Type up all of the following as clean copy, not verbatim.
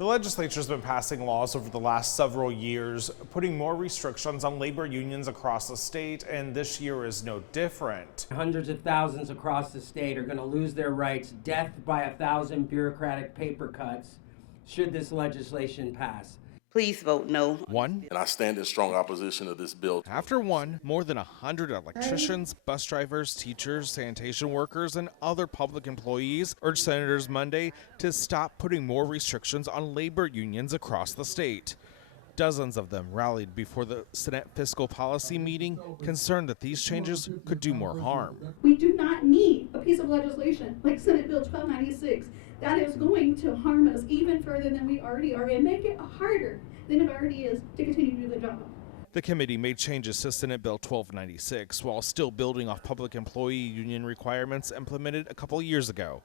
The legislature's been passing laws over the last several years, putting more restrictions on labor unions across the state, and this year is no different. Hundreds of thousands across the state are going to lose their rights, death by 1,000 bureaucratic paper cuts, should this legislation pass. Please vote no. One. And I stand in strong opposition of this bill. After one, more than 100 electricians, bus drivers, teachers, sanitation workers, and other public employees urged senators Monday to stop putting more restrictions on labor unions across the state. Dozens of them rallied before the Senate Fiscal Policy meeting, concerned that these changes could do more harm. We do not need a piece of legislation like Senate Bill 1296 that is going to harm us even further than we already are and make it harder than it already is to continue to do the job. The committee made changes to Senate Bill 1296 while still building off public employee union requirements implemented a couple years ago.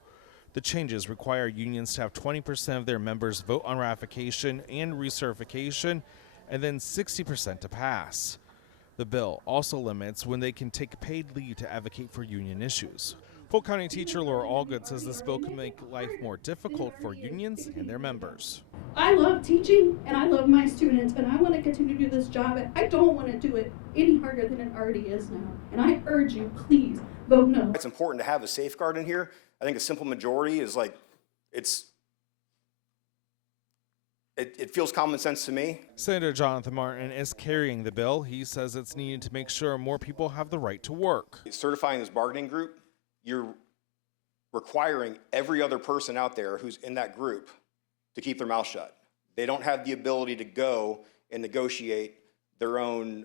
The changes require unions to have 20% of their members vote on ratification and recertification, and then 60% to pass. The bill also limits when they can take paid leave to advocate for union issues. Polk County teacher Laura Allgood says this bill can make life more difficult for unions and their members. I love teaching and I love my students and I want to continue to do this job. And I don't want to do it any harder than it already is now. And I urge you, please vote no. It's important to have a safeguard in here. I think a simple majority is like, it feels common sense to me. Senator Jonathan Martin is carrying the bill. He says it's needed to make sure more people have the right to work. Certifying this bargaining group, you're requiring every other person out there who's in that group to keep their mouth shut. They don't have the ability to go and negotiate their own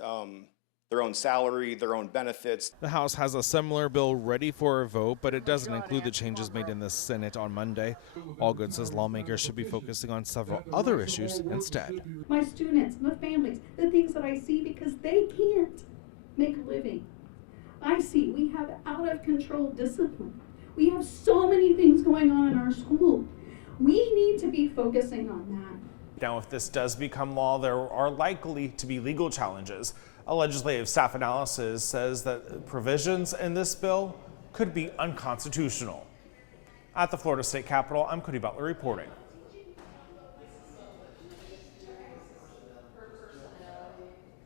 salary, their own benefits. The House has a similar bill ready for a vote, but it doesn't include the changes made in the Senate on Monday. Allgood says lawmakers should be focusing on several other issues instead. My students, my families, the things that I see because they can't make a living. I see we have out of control discipline. We have so many things going on in our school. We need to be focusing on that. Now, if this does become law, there are likely to be legal challenges. A legislative staff analysis says that provisions in this bill could be unconstitutional. At the Florida State Capitol, I'm Cody Butler reporting.